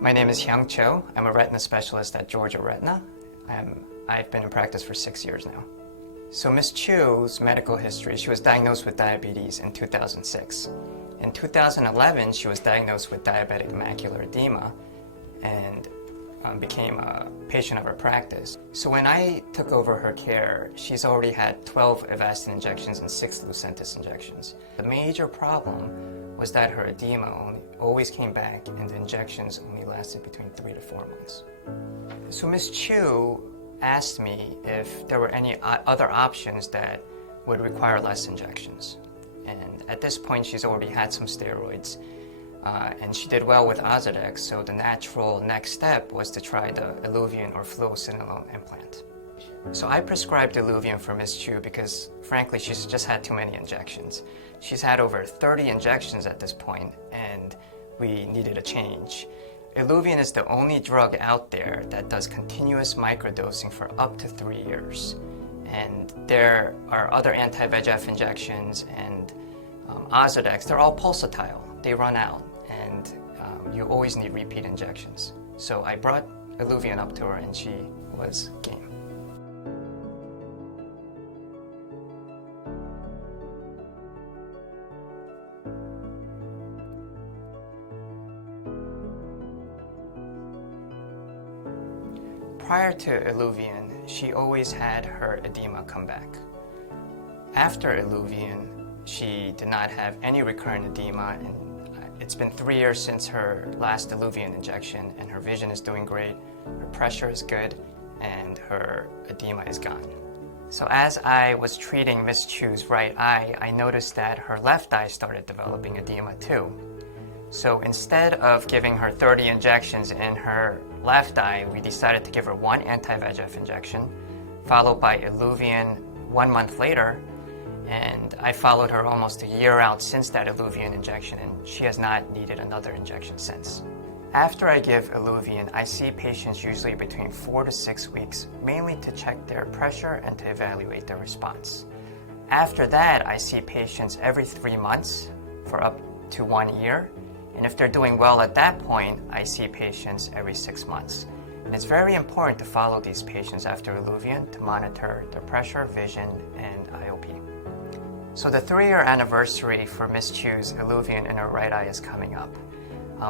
My name is Hyung Cho. I'm a retina specialist at Georgia Retina. I've been in practice for 6 years now. So Ms. Chu's medical history, she was diagnosed with diabetes in 2006. In 2011, she was diagnosed with diabetic macular edema and became a patient of our practice. So when I took over her care, she's already had 12 Avastin injections and 6 Lucentis injections. The major problem was that her edema always came back and the injections only lasted between 3 to 4 months. So Ms. Chu asked me if there were any other options that would require less injections. And at this point, she's already had some steroids. And she did well with Ozurdex, so the natural next step was to try the Iluvien or fluocinolone implant. So I prescribed Iluvien for Ms. Chu because, frankly, she's just had too many injections. She's had over 30 injections at this point, and we needed a change. Iluvien is the only drug out there that does continuous microdosing for up to 3 years. And there are other anti-VEGF injections and Ozurdex, they're all pulsatile. They run out, and you always need repeat injections. So I brought Iluvien up to her, and she was game. Prior to Iluvien, she always had her edema come back. After Iluvien, she did not have any recurrent edema, and it's been 3 years since her last Iluvien injection, and her vision is doing great, her pressure is good, and her edema is gone. So as I was treating Ms. Chu's right eye, I noticed that her left eye started developing edema too. So instead of giving her 30 injections in her left eye, we decided to give her 1 anti-VEGF injection, followed by Iluvien 1 month later, and I followed her almost a year out since that Iluvien injection, and she has not needed another injection since. After I give Iluvien, I see patients usually between 4 to 6 weeks, mainly to check their pressure and to evaluate their response. After that, I see patients every 3 months for up to 1 year, and if they're doing well at that point, I see patients every 6 months. And it's very important to follow these patients after Iluvien to monitor their pressure, vision, and IOP. So the 3-year anniversary for Ms. Chu's Iluvien in her right eye is coming up.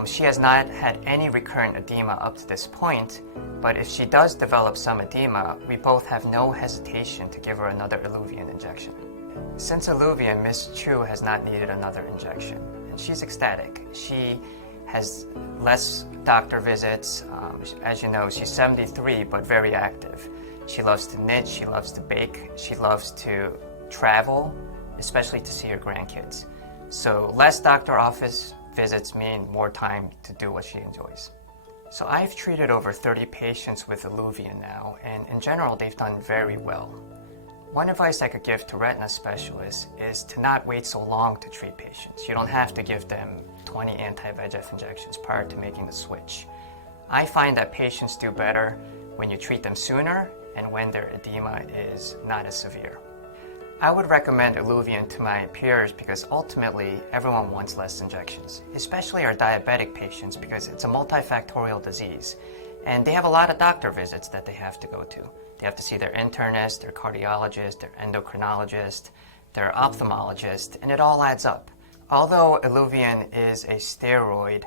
She has not had any recurrent edema up to this point, but if she does develop some edema, we both have no hesitation to give her another Iluvien injection. Since Iluvien, Ms. Chu has not needed another injection, and she's ecstatic. She has less doctor visits. As you know, she's 73, but very active. She loves to knit, she loves to bake, she loves to travel, especially to see her grandkids. So less doctor office visits mean more time to do what she enjoys. So I've treated over 30 patients with Iluvien now, and in general, they've done very well. One advice I could give to retina specialists is to not wait so long to treat patients. You don't have to give them 20 anti-VEGF injections prior to making the switch. I find that patients do better when you treat them sooner and when their edema is not as severe. I would recommend Iluvien to my peers because ultimately everyone wants less injections, especially our diabetic patients because it's a multifactorial disease and they have a lot of doctor visits that they have to go to. They have to see their internist, their cardiologist, their endocrinologist, their ophthalmologist, and it all adds up. Although Iluvien is a steroid,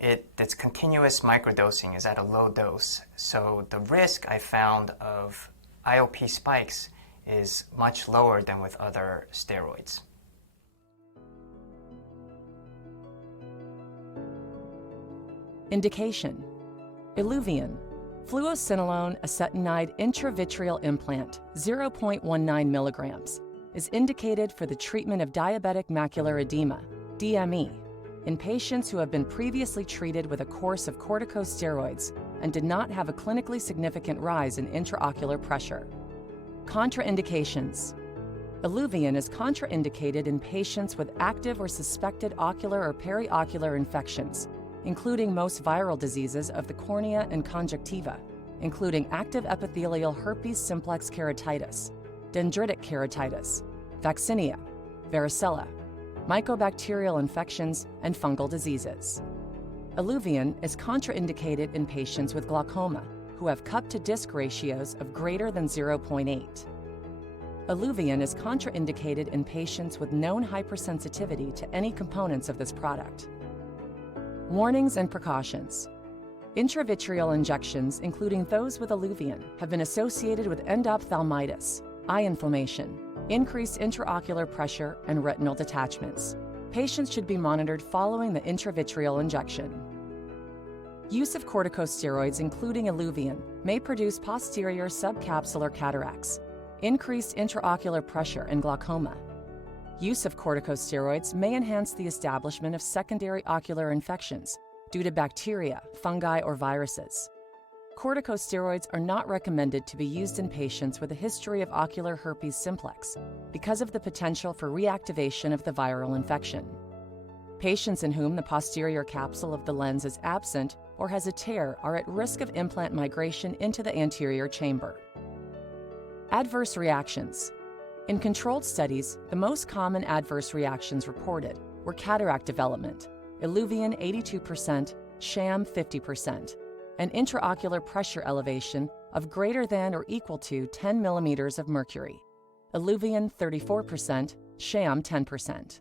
its continuous microdosing is at a low dose, so the risk I found of IOP spikes is much lower than with other steroids. Indication: Iluvien, fluocinolone acetonide intravitreal implant, 0.19 milligrams, is indicated for the treatment of diabetic macular edema, DME, in patients who have been previously treated with a course of corticosteroids and did not have a clinically significant rise in intraocular pressure. Contraindications: Iluvien is contraindicated in patients with active or suspected ocular or periocular infections, including most viral diseases of the cornea and conjunctiva, including active epithelial herpes simplex keratitis, dendritic keratitis, vaccinia, varicella, mycobacterial infections, and fungal diseases. Iluvien is contraindicated in patients with glaucoma who have cup-to-disc ratios of greater than 0.8. Iluvien is contraindicated in patients with known hypersensitivity to any components of this product. Warnings and precautions. Intravitreal injections, including those with Iluvien, have been associated with endophthalmitis, eye inflammation, increased intraocular pressure, and retinal detachments. Patients should be monitored following the intravitreal injection. Use of corticosteroids, including Iluvien, may produce posterior subcapsular cataracts, increased intraocular pressure, and glaucoma. Use of corticosteroids may enhance the establishment of secondary ocular infections due to bacteria, fungi, or viruses. Corticosteroids are not recommended to be used in patients with a history of ocular herpes simplex because of the potential for reactivation of the viral infection. Patients in whom the posterior capsule of the lens is absent or has a tear are at risk of implant migration into the anterior chamber. Adverse reactions. In controlled studies, the most common adverse reactions reported were cataract development, Iluvien 82%, sham 50%, and intraocular pressure elevation of greater than or equal to 10 millimeters of mercury, Iluvien 34%, sham 10%.